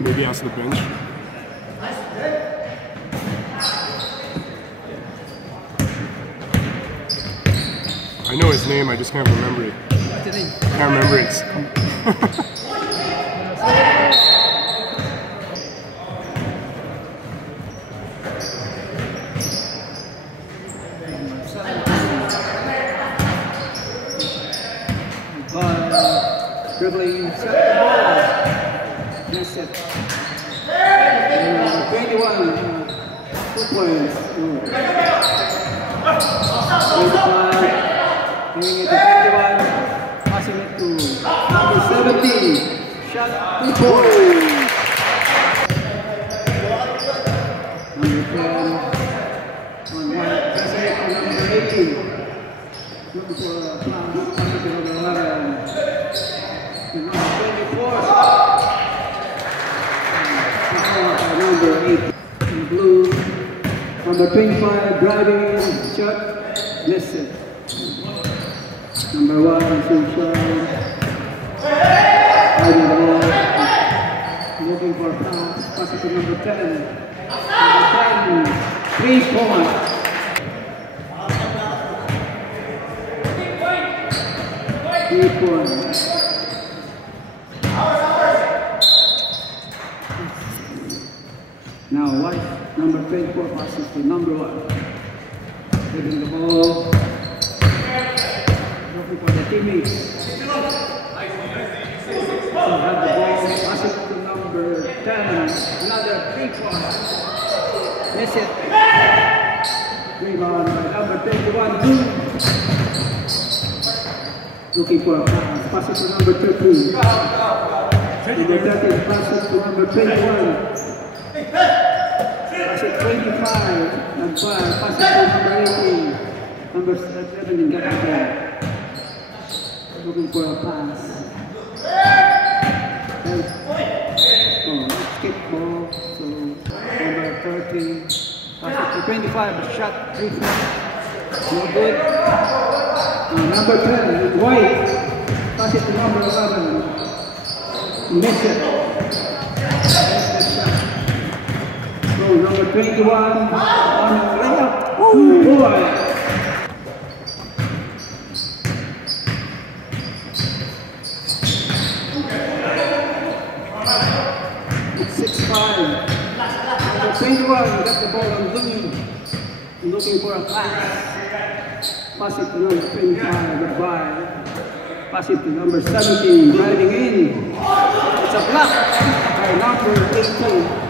Maybe ask the bench. I know his name, I just can't remember it. What's your name? Can't remember it. Dribbling, set the ball. That's it. 21, 2 points. 25, giving it to 21, passing it to number 17. Shot, 2 points. Number 10, on one, passing it to number 18. Looking for a pass, passing to number 11. Number 8 in blue. Number 25 driving shot, missed it. Number 1 shooting shot. Driving the ball. Looking for a pass. Pass it to number 10. Number 10, 3 points. Now White, number 24, passes to number 1. Taking the ball. Looking for the teammates. So have the ball, pass it to number 10. Another 3 points. Miss it. Rebound by number 21, Boom. Looking for a pass. Pass it to number 13. Number 13, pass it to number 21. Pass it 25, and 5, pass it to number 18, number 7 got the ball. Looking for a pass. Skip ball, so number 13, pass it to 25, shot 3 points, no good. Number 10, White, pass it to number 11, miss it. Number 21 on the layup. Boy. It's 6-5. Number 21 got the ball on Zoom. Looking for a pass. Pass it to number 25. Goodbye. Pass it to number 17. Driving in. It's a block by number 18.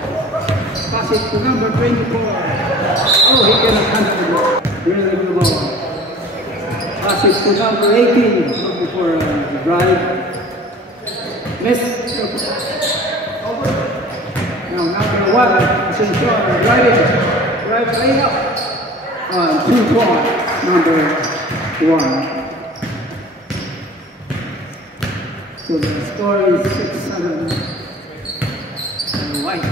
Pass it to number 24. Oh, he cannot handle the ball. Really good ball. Pass it to number 18. Looking for a drive. Miss. Now number 1. Ascensor driving. Drive layup. 2 points. Number 1. So the score is 6-7. White.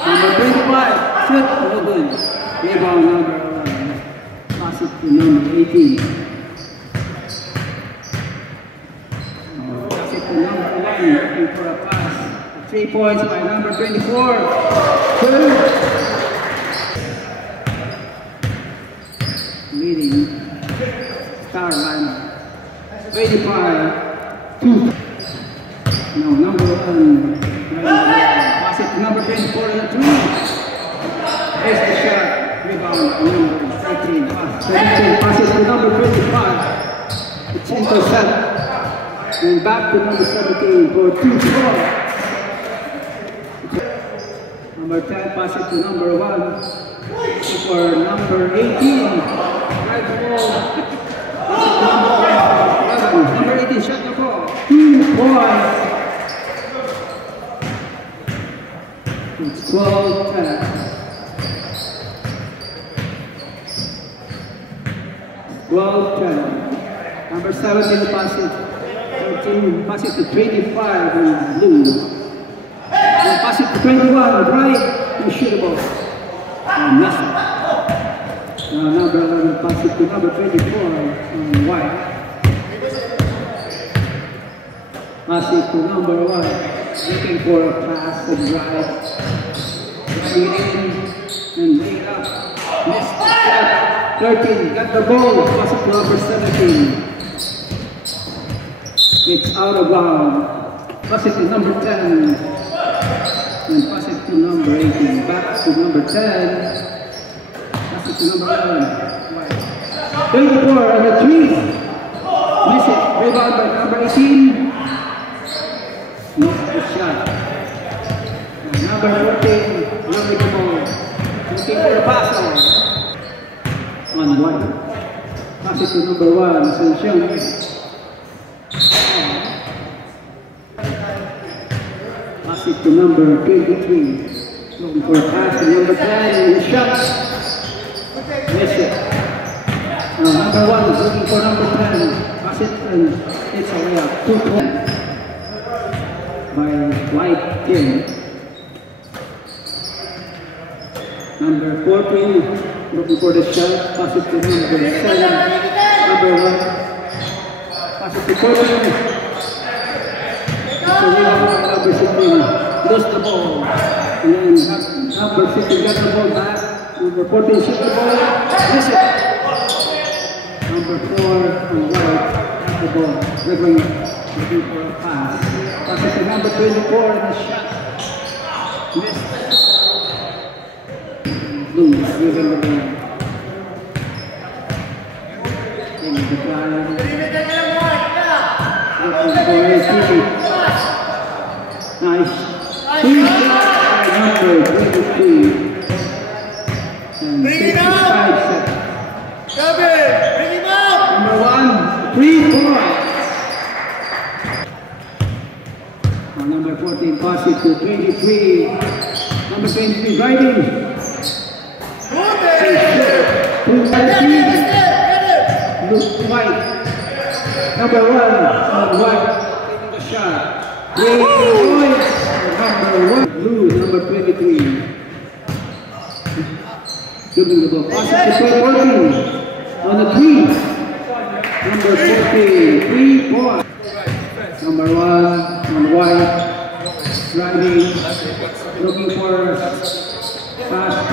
Number 25, shoot, no good. Rebound number 11. Pass it to number 18. Pass it to number 11, looking for a pass. 3 points by number 24. Good. Leading star lineup. 25, 2. Now number 1. Pass it to number 24 and 3. There's the shot. Rebound number 13. Pass it to number 25. It's intercept. And back to number 17 for 2 points. Number 10, pass it to number 1. For number 18. Right ball. Pass it to number 11. Number 18, shot the ball. 2 points. It's 12-10. 12-10. Number 17 pass it to 14, pass it to 25 in blue. And pass it to 21, right, and shoot the ball. And miss it. Number 11, pass it to number 24 on white. Pass it to number 1, looking for a pass and drive. Driving in and lay it up. Missed the shot. 13, got the ball. Pass it to number 17. It's out of bounds. Pass it to number 10. And pass it to number 18. Back to number 10. Pass it to number 11. 24 on the 3. Miss it. Rebound by number 18. Missed the shot. And number 14. Lovely ball. Looking for the pass on 1. Pass it to number 1. Ascension. Pass it to number 23. Looking for a pass to number 10. And shot. Miss it. Number 1 is looking for number 10. Pass it and it's a layup. 2 points by White King. Number 14 looking for the shot. Pass it to number 7. Number 1. Pass it to 14. Number 16 lost the ball. And then number 16 got the ball back. Number 14 shoot the ball. Miss it. Number 4 on white got the ball. Dribbling, looking for a pass. Pass it to number 24 and a shot. Missed. Blue dribbling the ball. Taking the drive. Looking for a shooting. Nice. 3 shots by number 23. And 55 seconds. Bring him out! Number 1, 3 points. Number 14 pass it to 23. Number 23 driving. Look white. Number 1 on white taking the shot. 3 points. Number 1 blue. Number 23. Giving the ball. Pass it to 14 on the 3. Number 14. 3 points. Number 1 on white. Driving. Looking for pass.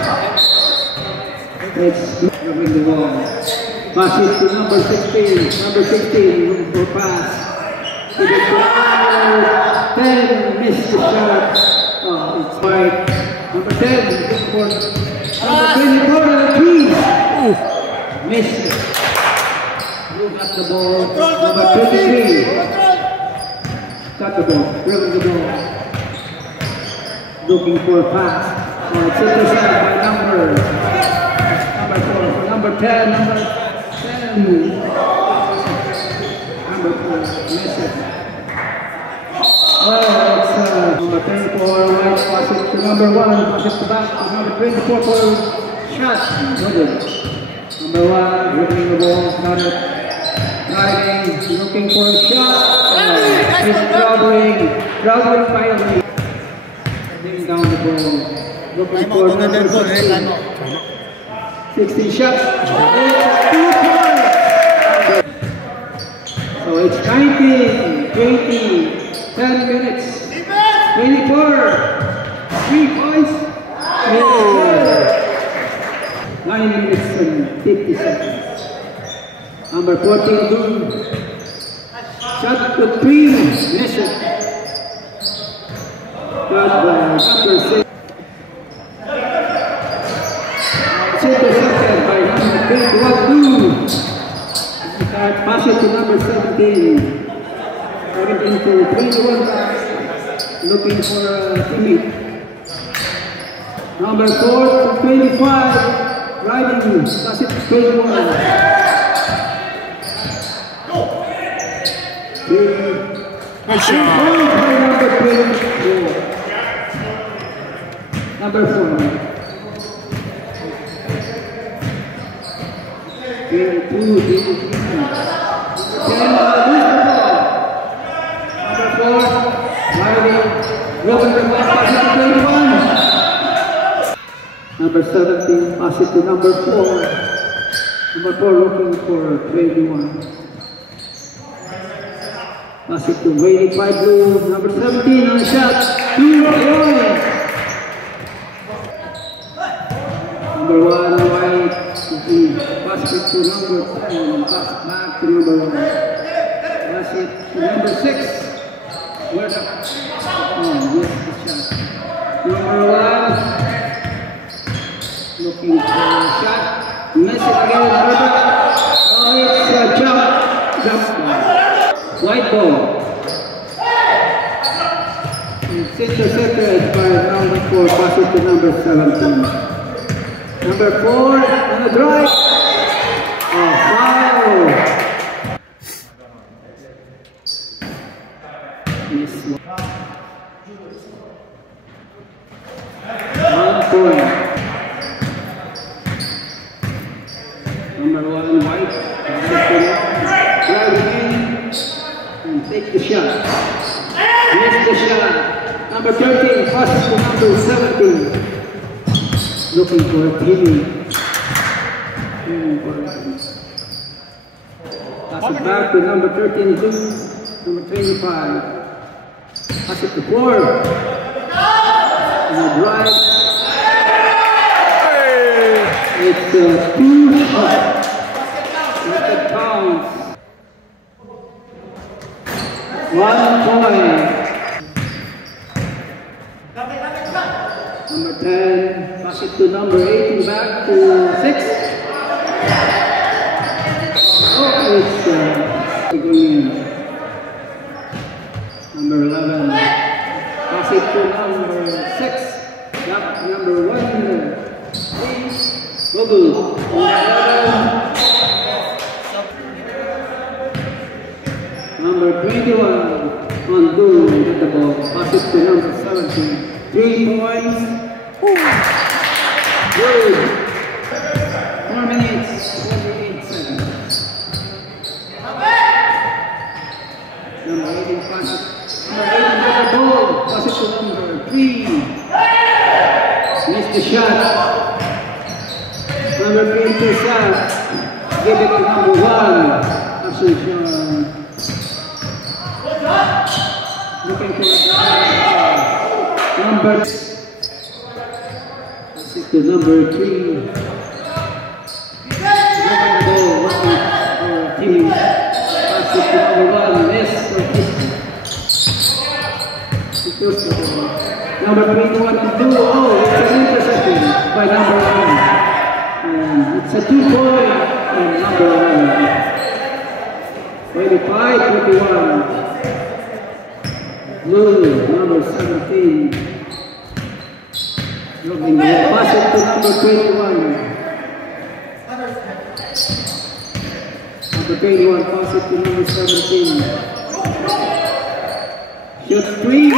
It's moving the ball. Pass it to number 16. Number 16 looking for pass. To the corner. 10 missed the shot. Oh, it's white. Number 10 looking for number 24 3. Missed it. Who got the ball? Number 23. Got the ball. Dribbling the ball. Looking for a pass. Oh, it's intercepted by number 4. Number 10. Number 10. Number 4. Miss it. Oh, it's number 24. White pass it to number 1. Pass it to back to number 24 for shot. Good. Number 1 dribbling the ball. Got it. Driving. Looking for a shot. He's traveling finally. Bring down the ball. Looking for number 16. 16 shots. So it's 19, 20, 10 minutes. 24. 3 points. 9 minutes and 50 seconds. Number 14, blue. Shot to 3. Miss it. Got by number 6. Intercepted by number 21 blue. Pass it to number 17. Driving into 21. Looking for a teammate. Number 4 to 25. Driving. Pass it to 21. Nice shot. Number 24. Number 4. 22, 23. 10, lose the ball. 4, Riley, Robin the pass to 21. Number 17, pass it to number 4. Number 4 looking for 21. Pass it to Wayne 5 blue, number 17 on the shot. 2 points. Number 1 white. Pass it to number 10. Pass back to number 1. Pass it to number 6. Where the? Oh, yes, the shot. Number 1. Looking for a shot. Miss it again. Oh, it's a jump. White ball. It's intercepted by number 4. Pass it to number 17. Number 4 on the drive. Oh, foul. Miss one. 1 point. Number 1 white. Drive in and take the shot. Miss the shot. Number 13 passes to number 17. Looking for a team. Pass it back to number 13, number 25. Pass it to 4. And a drive. It's 2 up. Let it bounce. 1 point. Number 10, pass it to number 18, back to 6. Oh, it's going in. Number 11, pass it to number 6. Back to number 1, 3. Go good. Number 21, on blue, get the ball. Pass it to number 17. 3 points. Good. 4 minutes, 48 seconds. Number 18 pass it. Number 18 get the ball. Pass it to number 3. Missed the shot. Number 3 intercept. Give it to number 1. Actually, looking for number to number 3. Ball working for team. Pass it to number 1. Miss for number 21 and 2. Oh, it's an interception by number 1. It's a 2 point from number 1. 25-21. Blue, number 17. Looking pass it to number 21. Number 21, pass it to number 17. Shot 3.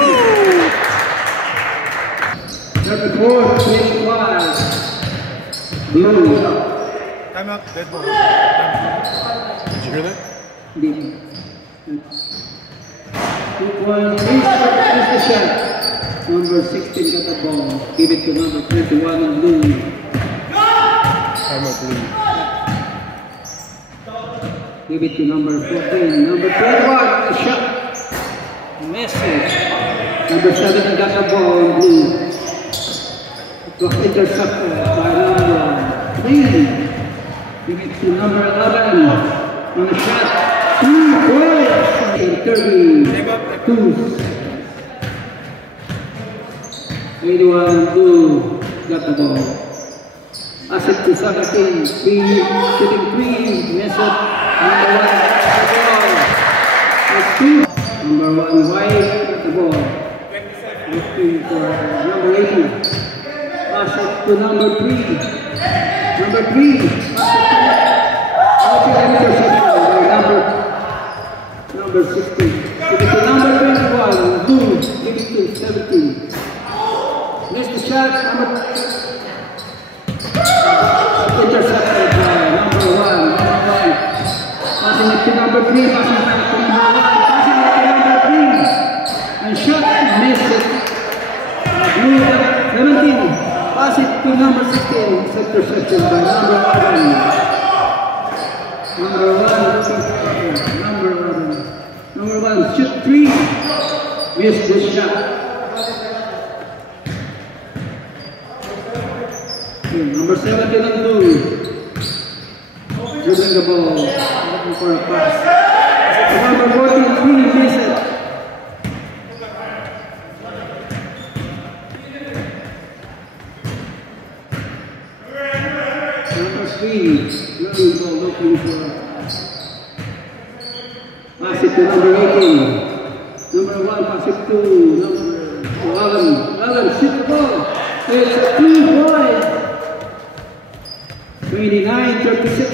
34-25. Blue. Time out, dead ball. Did you hear that? Did. 2 points. Miss the shot. Number 16 got the ball. Give it to number 21 and blue. Time out, blue. Give it to number 14. Number 21, a shot. Message. Number 7 got the ball in blue. It was intercepted by number 3. Give it to number 11 on the shot. 2 points. 32. 81 blue got the ball. Pass it to 17. Shooting 3. Miss it. Number 1 got the ball. That's 2. Number 1 white got the ball. Looking for number 18. Pass it to number 3. Number 3. Pass it to number 16. Give it to number 21. Blue. Give it to 17. Missed the shot. Number intercepted by number 1. Passing it to number 3. Passing back to number 1. Passing it to number 3. interception by number 11. Number 1, shoot 3. Missed this shot. Number 17 and 2. Dribbling the ball. Looking for a pass. Number 14, 3. Miss it. Number 3. Looking for a pass it to number 18. Number 1, pass it to number 11. 11, shoot the ball. It's a 2-point. 29-36.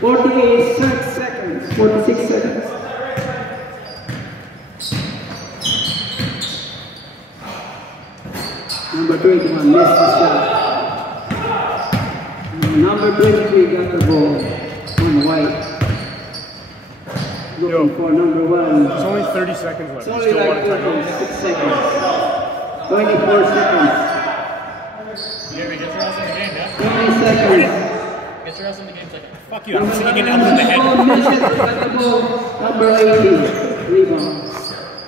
46 seconds. Number 21 missed the shot. Number 23 got the ball on white. Looking for number 1. It's only 30 seconds left. It's only like 36 seconds. 24 seconds. Yeah, we get your ass in the game, yeah? 20 seconds. Get your ass in the game second. Fuck you, I'm singing it under the head. Number 18, rebound.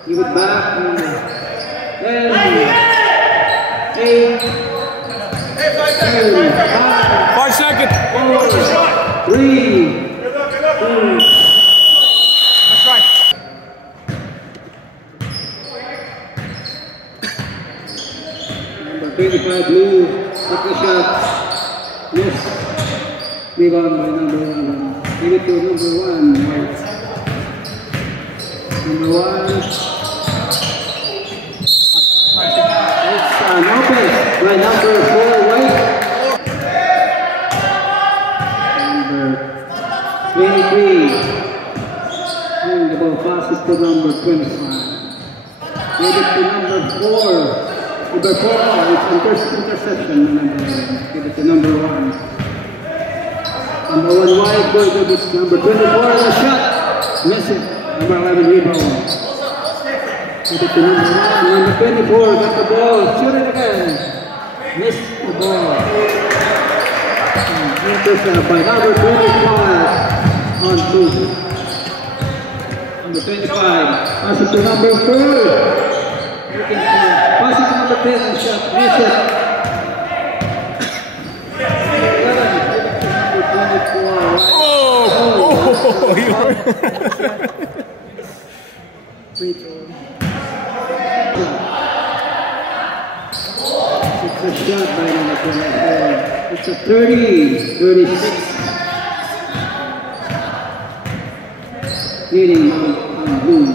Give it back. 10, 8, 7, 5 seconds. 4, 3, 2. That's right. Number 25, blue. Take the shot. Miss. Rebound by number 1. Give it to number 1. White. Number 1. It's Lopez by number 4. White. Number 23. And the ball passes to number 25. Give it to number 4. Number 4, it's interception. Give it to number 1. Number 1 wide, go to this number 24, the shot. Miss it. Number 11 rebound. Give it to number 1. Number 24 got the ball. Shoot it again. Miss the ball. Intercept by number 25 on 2. Number 25. Pass it to number 4. Looking for pass it to number 10 and shot. Miss it. Oh, you Free throw. It's a shot by number 24. It's a 30-36. Leading on blue.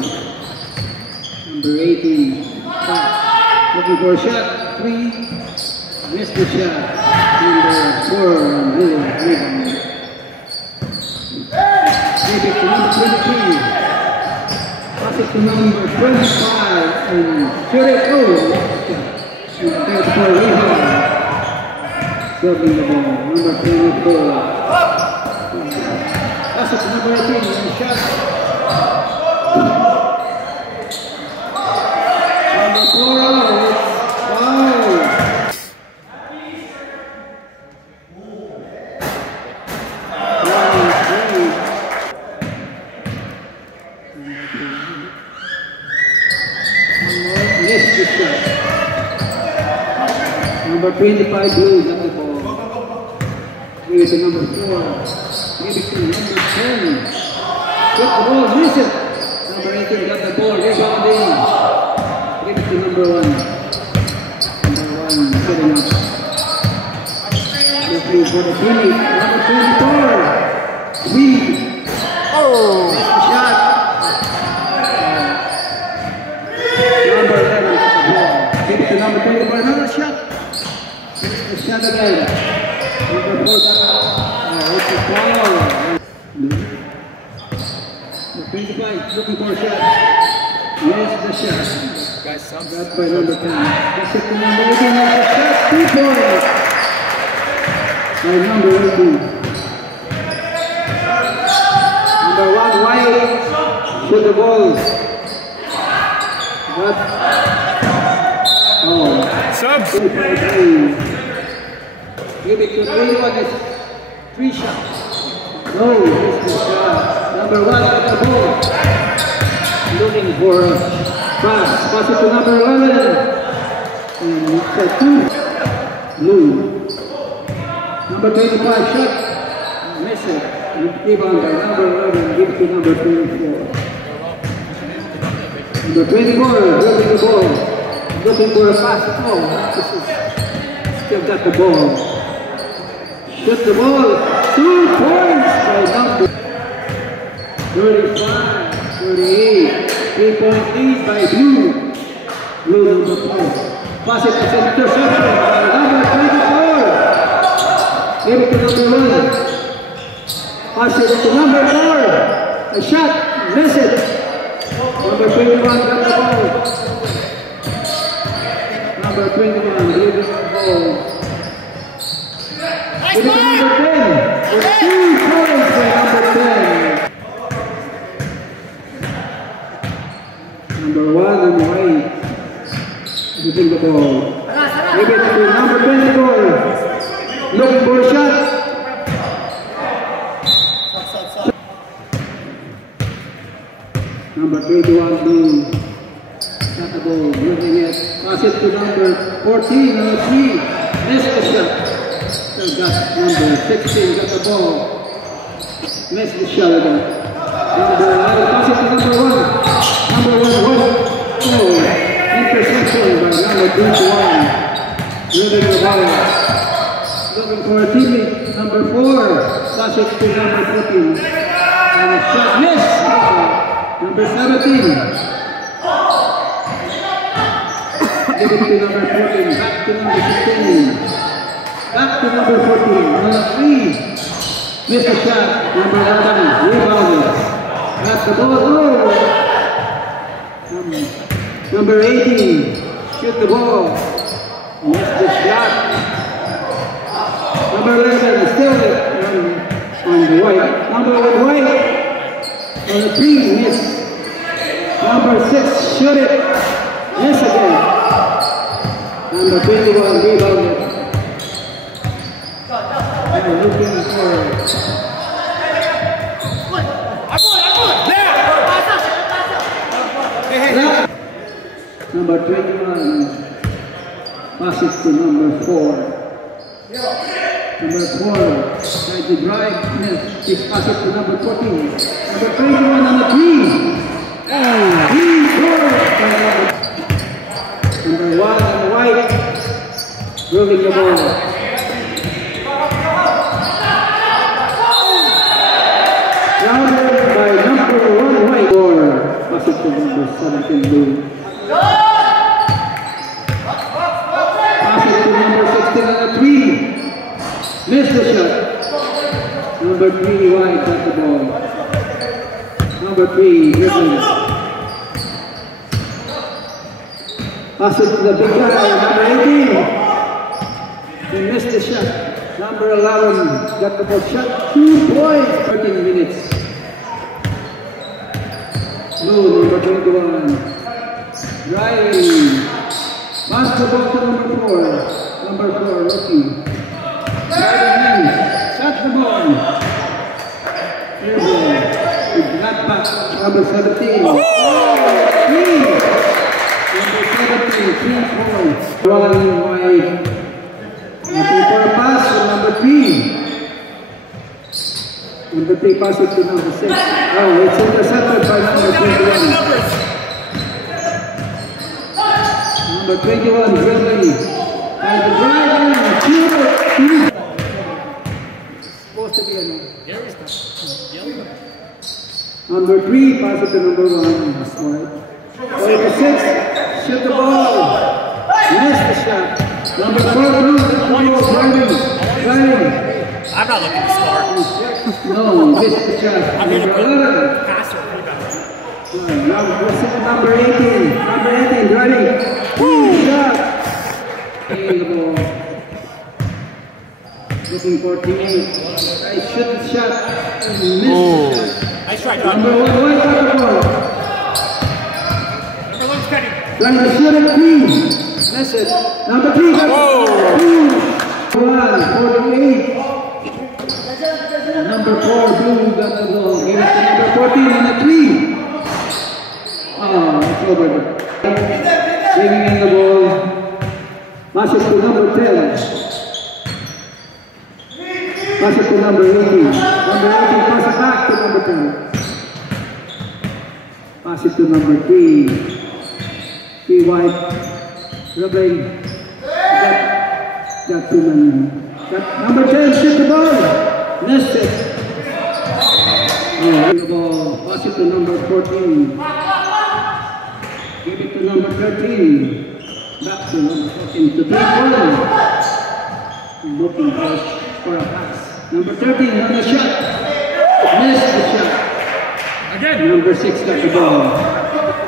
Number 18. Looking for a shot. 3. Missed the shot. Number 4 on blue. Rebound. Give it to number 23. Pass it to number 25 and shoot it. Oh! There's for rebound. Serving the ball. Number 24. Pass it to number 18 and shot. Number 4 out. Wow! Number 25 blue got the ball. Give it to number 4. Give it to number 10. Got the ball, miss it. Number 18 got the ball, rebounding. Give it to number 1. Number 1 setting up. Looking for the finish. Number 24. 3. Oh! Missed the shot. Number 11 got the ball. Give it to number 24. Another shot. The shot again. Number 4 got it's a foul. The 25 looking for a shot. Yes, the shot. Guys, some Got by number 10. That's it to number 18. That's the shot. 2 points. By number 18. Number 1 wide. Shoot the ball. Got. Oh. Subs. 25. Give it to 21, that's 3 shots. No, missed the shot. Number 1 at the ball. Looking for a pass. Pass it to number 11. And it's a 2. Blue. Number 25 shot. Miss it. Rebound by number 11. Give it to number 24. Number 24, holding the ball. Looking for a pass. Oh, this is still got the ball. Shoot the ball. 2 points by number 35, 38. 3-point lead by Blue. Blue number 4. Pass it to interception by number 24. Give it to number 1. Pass it to number 4. A shot. Miss it. Number 21 got the ball. Number 21 leading the ball. Give it to number 10. For 2 points by number 10. Number 1 and white. Leading the ball. Give it to number 24. Looking for a shot. Number 21 Blue. Got the ball. Moving it. Pass it to number 14. Number 3. Missed the shot. Still got number 16. Got the ball. Missed the shot again. Number 11. Pass it to number 1. Number 1. Oh, interception by number 21. Moving the ball. Looking for a teammate. Number 4. Pass it to number 14. And a shot missed. Number 17. Give it to number 14. Back to number 15. Back to number 14. Number 3. Missed the shot. Number 11. Rebounded. Got the ball. Oh. Number 18. Shoot the ball. Missed the shot. Number 11. Still on the white. Number 1 white. Number 3, miss. Number 6, shoot it. Miss again. Number 21, rebounded. They're looking for number 21. Pass it to number 4. Number 4, try to drive, miss. Pass it to number 14. Number 21 on the 3. Number 1 on the white. Moving the ball. Rounded by number 1 white. 4. Pass it to number 17 blue. Pass it to number 16 on the 3. Missed the shot. Number 3 white got the ball. Number 3 dribbling. Pass it to the big guy. Number 18. He missed the shot. Number 11 got the ball. Shot 2 points. 13 minutes. Blue number 21. Driving. Pass the ball to number 4. Number 4 rookie. Driving in, shot the ball. Here we go. Not back. Number 17. Oh, 3. Number 17, 3 points. 1 wide. Looking for a pass to number 3. Number 3 pass it to number 6. Oh, it's intercepted by number 21. Number 21, dribbling. And the driver, shoot it. Supposed to be a number 3, pass it to number 1. That's right. Number 6, shoot the ball. Missed the shot. Number 4, blue, driving. I'm not looking to score. No, missed the shot. Number 11. Passer, Number 18. Number 18, driving. Shot. Taking the ball. Looking for teammate. I shoot the shot and missed the shot. Nice try, John. Number 1 white got the ball. Number 1's cutting. Trying to shoot it clean. Miss it. Number 3 got the ball. 48. Number 4, Blue got the ball. Give it to number 14 on the 3. Oh, it's over there. Bringing in the ball. Pass it to number 10. Pass it to number 18. Number 18, pass it back to number 10. Pass it to number 3. 3 wide. Dribbling. Got too many. Number 10, shoot the ball. Missed it. Oh, the ball. Pass it to number 14. Give it to number 13. Back to number 14 to 3-1. Looking for a pass. Number 13 on the shot. Missed the shot. Again. Number 6 got the ball.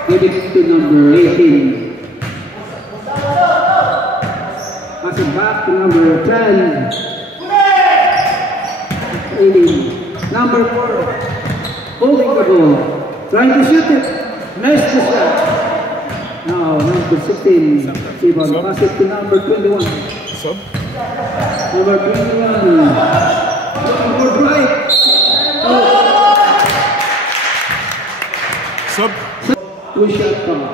Give it to number 18. Pass it back to number 10. 18. Number 4. Holding the ball. Trying to shoot it. Missed the shot. Now number 16. Sibon. Pass it to number 21. Sub? Number 21. Number right. Oh. Sub? 2-shot foul.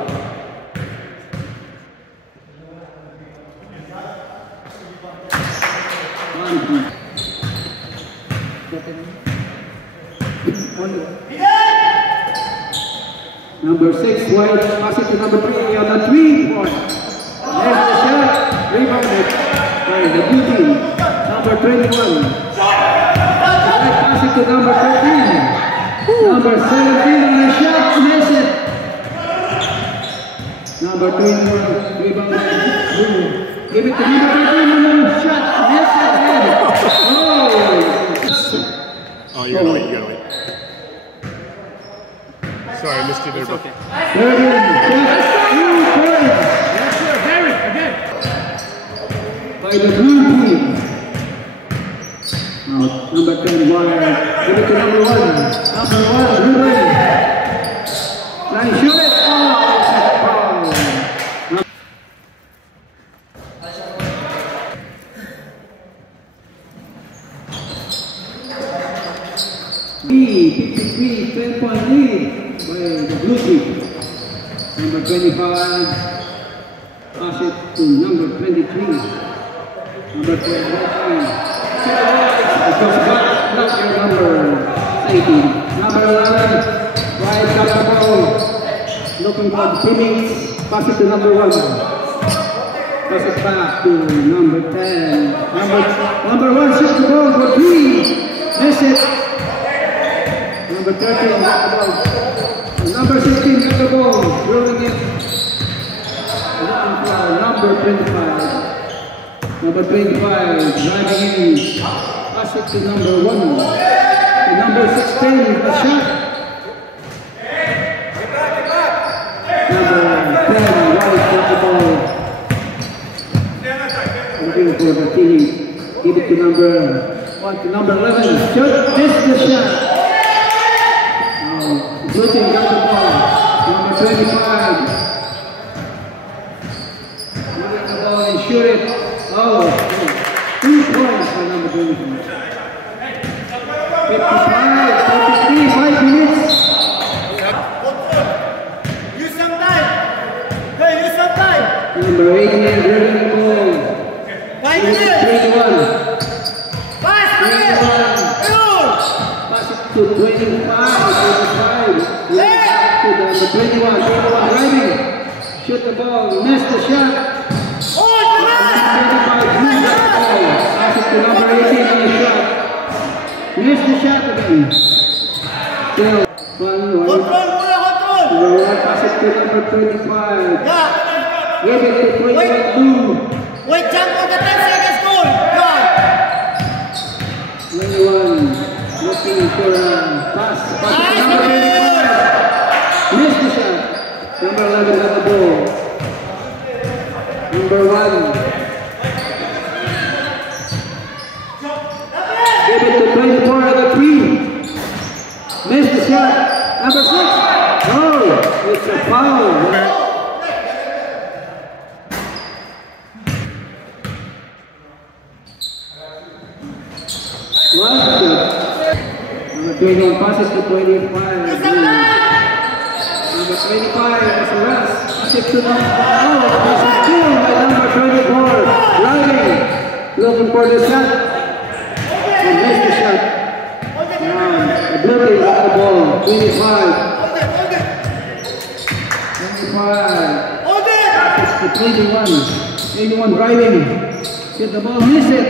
Number 6, wide, pass it to number 3 on the 3-point. There's the shot, rebounded by the blue team. Number 21. Right, pass it to number 13. Number 17 on the shot, miss it. Number 21, rebounded. Give it to number 13 on the shot, miss it again. Oh, you gotta wait, you gotta wait. Sorry, I missed you there, bro. Okay. By the blue team. Now, number 10, wire. Give it to number 1. Number 1, dribbling. Try and shoot it. Oh, it's a foul. B53 10-point lead by the blue team. Number 25. Pass it to number 23. Number 23. It goes back, not your number 18. Number 11. Right up the ball. Looking for the teammates. Pass it to number 1. Pass it back to number 10. Number 1 shoots the ball for 3. Miss it. Number 13 got the ball. Number 16 got the ball. Rolling it. Looking for number 25. Number 25 driving in. Pass it to number 1. To number 16, the shot. Number 10, White got the ball. Looking for the team. Give it to number 1 to number 11. Shoot, miss the shot. Blue team got the ball. Number 25. Moving the ball and shoot it. Oh, 3 points for number 25. 55, 43, 5 minutes. Use some time. Hey, use some time. Number 18, dribbling the ball. 5 minutes. 21. 5 minutes. Pass it to 25. 21 driving, shoot the ball, miss the shot. Oh, 25, pass it to number 18 on the shot. Miss the shot again. Still, 1-1. Number 1, pass it to number 25. Give it to 22. Wait, jump on the 10 seconds goal. 21, looking for a pass. Pass it to number 25. Missed the shot. Number 11 got the ball. Number 1. Give it to 24 at the 3. Missed the shot. Number 6. Oh, it's a foul. one shoot. Number 21 passes to 25. Number 25 is a rush. Passes to number 4. This is still by number 24. Driving. Looking for the shot. And missed the shot. A blocking got the ball. 25. 25. It's the 21. 21 driving. Get the ball, miss it.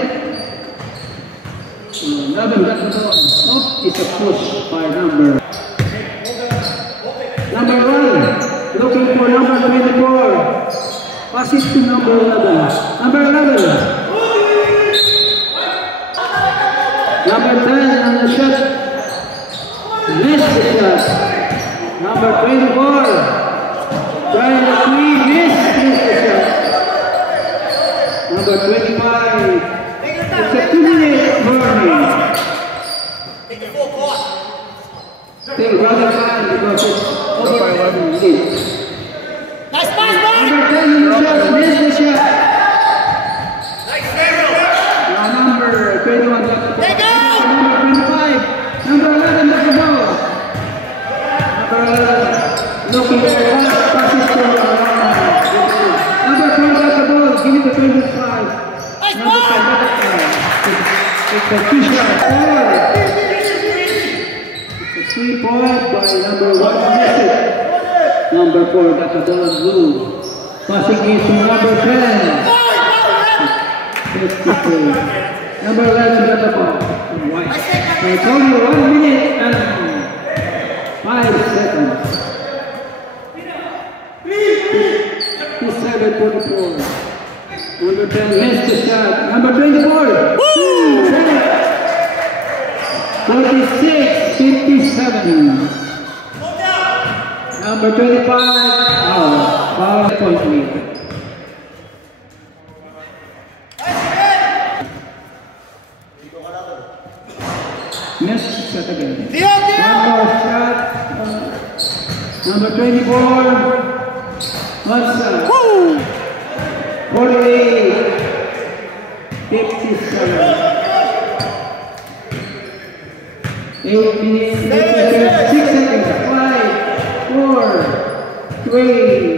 11 got the ball. Oh, it's a push by number 1. Looking for number 24. Pass it to number 11. Number 11. Number 10 on the shot. Missed the shot. Number 24. Trying the 3. Missed the shot. Number 25. It's a 2-minute warning. Take rather time because it's over by 11 minutes. Nice pass, man! Number 10 on the shot. Missed the shot. Number 21 got the ball. Number 25. Number 11 got the ball. Number 11 looking for one. Passes to number 12 got the ball. Give it to 25. Number 10 got the ball. It's a 2-shot. It's a 3-point by number 1. Missed it. Number 4 got the ball blue. Passing it to number 10. 53. Number 11 got the ball. White. I told you 1 minute and 5 seconds. 57-44. Number 10 missed the shot. Number 24. 46-57. Number 25. Oh, 5 point lead. Missed shot again. One more shot. Number 24. One shot. 48. 57. 8 minutes. 6 seconds. 5, 4, 3.